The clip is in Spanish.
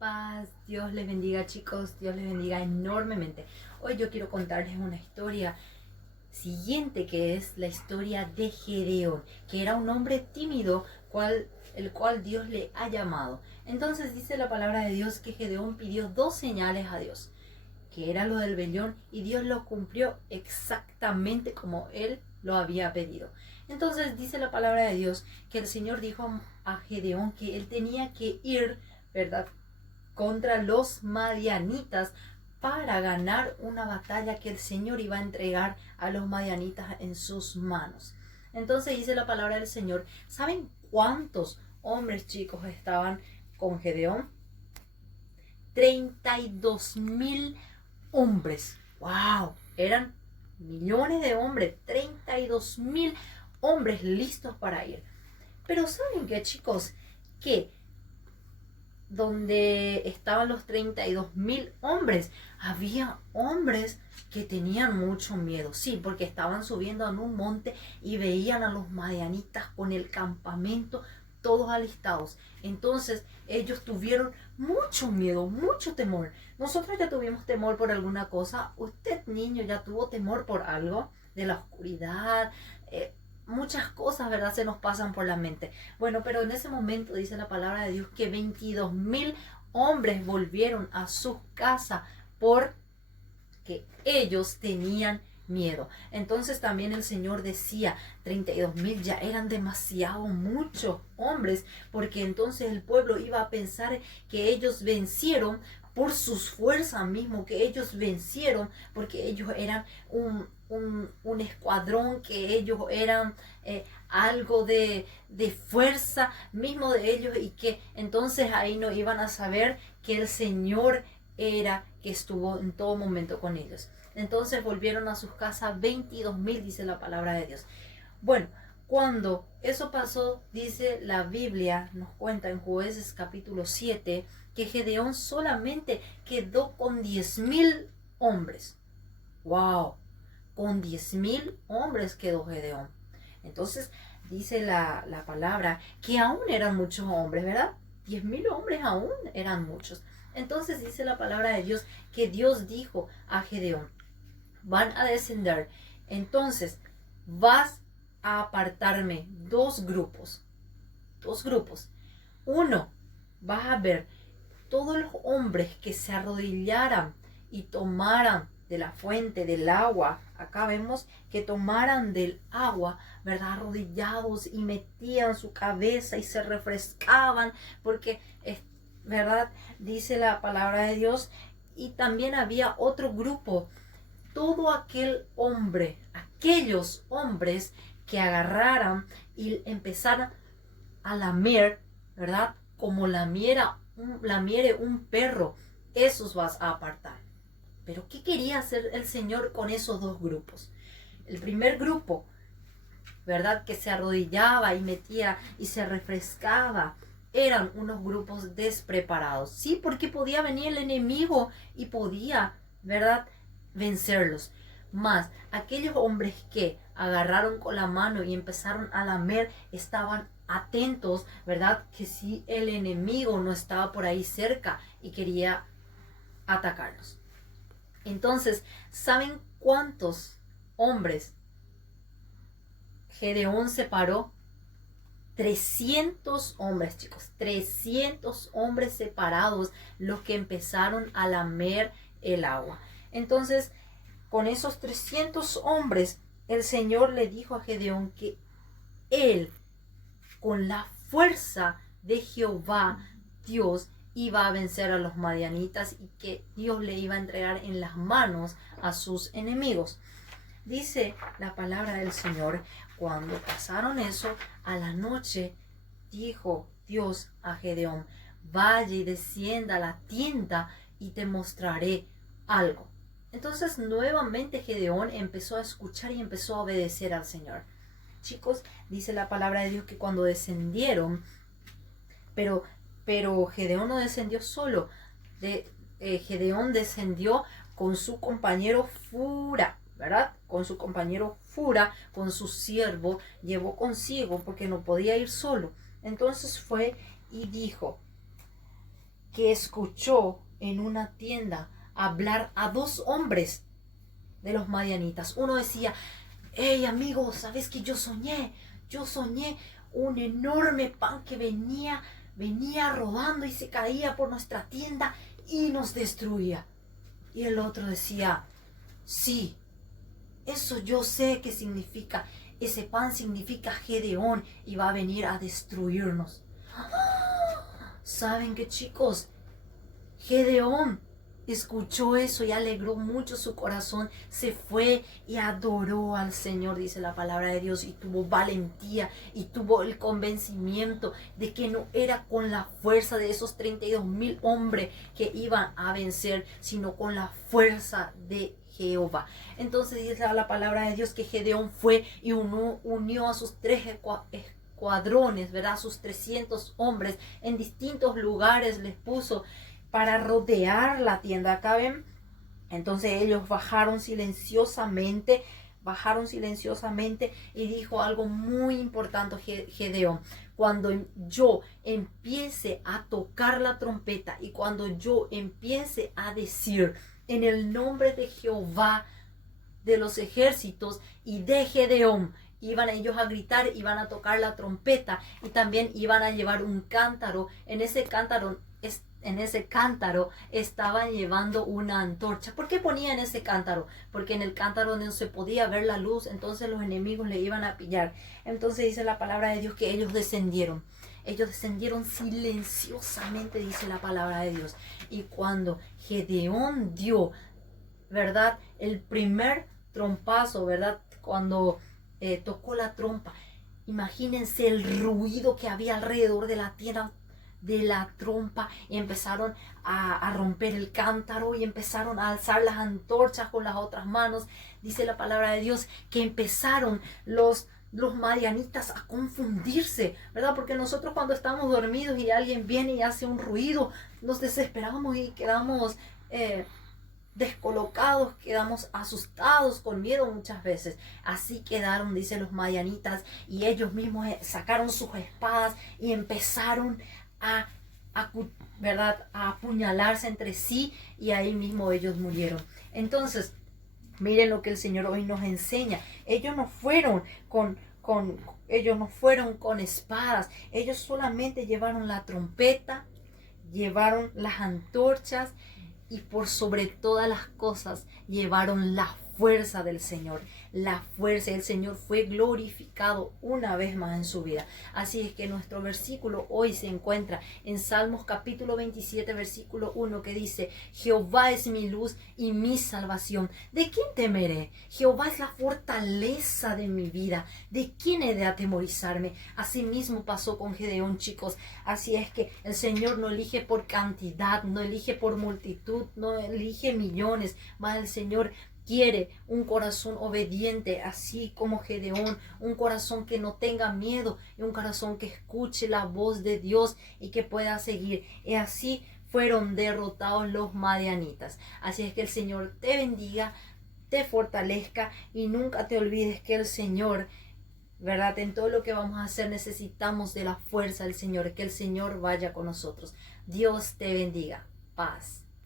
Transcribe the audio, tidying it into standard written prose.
paz, Dios les bendiga chicos, Dios les bendiga enormemente. Hoy yo quiero contarles una historia siguiente que es la historia de Gedeón, que era un hombre tímido el cual Dios le ha llamado. Entonces dice la palabra de Dios que Gedeón pidió dos señales a Dios, que era lo del vellón, y Dios lo cumplió exactamente como él lo había pedido. Entonces dice la palabra de Dios que el Señor dijo a Gedeón que él tenía que ir, ¿verdad?, contra los madianitas para ganar una batalla que el Señor iba a entregar a los madianitas en sus manos. Entonces dice la palabra del Señor, ¿saben cuántos hombres, chicos, estaban con Gedeón? 32,000 hombres. ¡Wow! Eran millones de hombres, 32,000 hombres listos para ir. Pero ¿saben qué, chicos? Que donde estaban los 32,000 hombres, había hombres que tenían mucho miedo. Sí, porque estaban subiendo en un monte y veían a los madianitas con el campamento todos alistados. Entonces ellos tuvieron mucho miedo, mucho temor. Nosotros ya tuvimos temor por alguna cosa. Usted, niño, ya tuvo temor por algo de la oscuridad. Muchas cosas, ¿verdad?, se nos pasan por la mente. Bueno, pero en ese momento dice la palabra de Dios que 22,000 hombres volvieron a sus casas porque ellos tenían miedo. Entonces también el Señor decía, 32,000 ya eran demasiado muchos hombres, porque entonces el pueblo iba a pensar que ellos vencieron por sus fuerzas mismo, que ellos vencieron porque ellos eran un escuadrón, que ellos eran algo de fuerza mismo de ellos, y que entonces ahí no iban a saber que el Señor era que estuvo en todo momento con ellos. Entonces volvieron a sus casas 22,000, dice la palabra de Dios. Bueno, cuando eso pasó, dice la Biblia, nos cuenta en Jueces capítulo 7, que Gedeón solamente quedó con 10,000 hombres. ¡Wow! Con 10,000 hombres quedó Gedeón. Entonces dice la palabra que aún eran muchos hombres, ¿verdad? 10,000 hombres aún eran muchos. Entonces dice la palabra de Dios que Dios dijo a Gedeón, van a descender. Entonces vas a apartarme dos grupos. Uno, vas a ver todos los hombres que se arrodillaran y tomaran de la fuente del agua. Acá vemos que tomaran del agua, ¿verdad?, arrodillados, y metían su cabeza y se refrescaban, porque, ¿verdad?, dice la palabra de Dios. Y también había otro grupo, todo aquellos hombres que agarraran y empezaran a lamer, ¿verdad?, como lamiere un perro. Esos vas a apartar. Pero ¿qué quería hacer el Señor con esos dos grupos? El primer grupo, ¿verdad?, que se arrodillaba y metía y se refrescaba, eran unos grupos despreparados. Sí, porque podía venir el enemigo y podía, ¿verdad?, vencerlos. Más aquellos hombres que agarraron con la mano y empezaron a lamer, estaban atentos, ¿verdad?, que si el enemigo no estaba por ahí cerca y quería atacarlos. Entonces, ¿saben cuántos hombres Gedeón separó? 300 hombres, chicos, 300 hombres separados, los que empezaron a lamer el agua. Entonces, con esos 300 hombres, el Señor le dijo a Gedeón que él, con la fuerza de Jehová, Dios, iba a vencer a los madianitas, y que Dios le iba a entregar en las manos a sus enemigos. Dice la palabra del Señor, cuando pasaron eso, a la noche dijo Dios a Gedeón, vaya y descienda a la tienda y te mostraré algo. Entonces nuevamente Gedeón empezó a escuchar y empezó a obedecer al Señor. Chicos, dice la palabra de Dios que cuando descendieron, pero Gedeón no descendió solo. Gedeón descendió con su compañero Fura, ¿verdad? Con su compañero Fura, con su siervo, llevó consigo porque no podía ir solo. Entonces fue y dijo que escuchó en una tienda hablar a 2 hombres de los madianitas. Uno decía: hey amigo, ¿sabes que yo soñé? Yo soñé un enorme pan que venía rodando y se caía por nuestra tienda y nos destruía. Y el otro decía: sí, eso yo sé qué significa. Ese pan significa Gedeón y va a venir a destruirnos. ¿Saben qué, chicos? Gedeón escuchó eso y alegró mucho su corazón. Se fue y adoró al Señor, dice la palabra de Dios, y tuvo valentía y tuvo el convencimiento de que no era con la fuerza de esos 32,000 hombres que iban a vencer, sino con la fuerza de Jehová. Entonces dice la palabra de Dios que Gedeón fue y unió a sus 3 escuadrones, ¿verdad? Sus 300 hombres en distintos lugares les puso para rodear la tienda. Acá ven, entonces ellos bajaron silenciosamente y dijo algo muy importante Gedeón: cuando yo empiece a tocar la trompeta y cuando yo empiece a decir en el nombre de Jehová de los ejércitos y de Gedeón, iban ellos a gritar, iban a tocar la trompeta y también iban a llevar un cántaro. En ese cántaro estaban llevando una antorcha. ¿Por qué ponían ese cántaro? Porque en el cántaro no se podía ver la luz, entonces los enemigos le iban a pillar. Entonces dice la palabra de Dios que ellos descendieron. Ellos descendieron silenciosamente, dice la palabra de Dios. Y cuando Gedeón dio, ¿verdad?, el primer trompazo, ¿verdad?, cuando tocó la trompa, imagínense el ruido que había alrededor de la tierra de la trompa, y empezaron a romper el cántaro y empezaron a alzar las antorchas con las otras manos. Dice la palabra de Dios que empezaron los madianitas a confundirse, ¿verdad? Porque nosotros cuando estamos dormidos y alguien viene y hace un ruido, nos desesperamos y quedamos descolocados, quedamos asustados, con miedo muchas veces. Así quedaron, dice, los madianitas, y ellos mismos sacaron sus espadas y empezaron ¿verdad?, a apuñalarse entre sí, y ahí mismo ellos murieron. Entonces, miren lo que el Señor hoy nos enseña. Ellos no fueron con espadas, ellos solamente llevaron la trompeta, llevaron las antorchas y por sobre todas las cosas llevaron la fuerza del Señor. La fuerza del Señor fue glorificado una vez más en su vida. Así es que nuestro versículo hoy se encuentra en Salmos capítulo 27, versículo 1, que dice: Jehová es mi luz y mi salvación. ¿De quién temeré? Jehová es la fortaleza de mi vida. ¿De quién he de atemorizarme? Así mismo pasó con Gedeón, chicos. Así es que el Señor no elige por cantidad, no elige por multitud, no elige millones, más el Señor quiere un corazón obediente, así como Gedeón, un corazón que no tenga miedo y un corazón que escuche la voz de Dios y que pueda seguir. Y así fueron derrotados los madianitas. Así es que el Señor te bendiga, te fortalezca, y nunca te olvides que el Señor, ¿verdad?, en todo lo que vamos a hacer necesitamos de la fuerza del Señor, que el Señor vaya con nosotros. Dios te bendiga. Paz.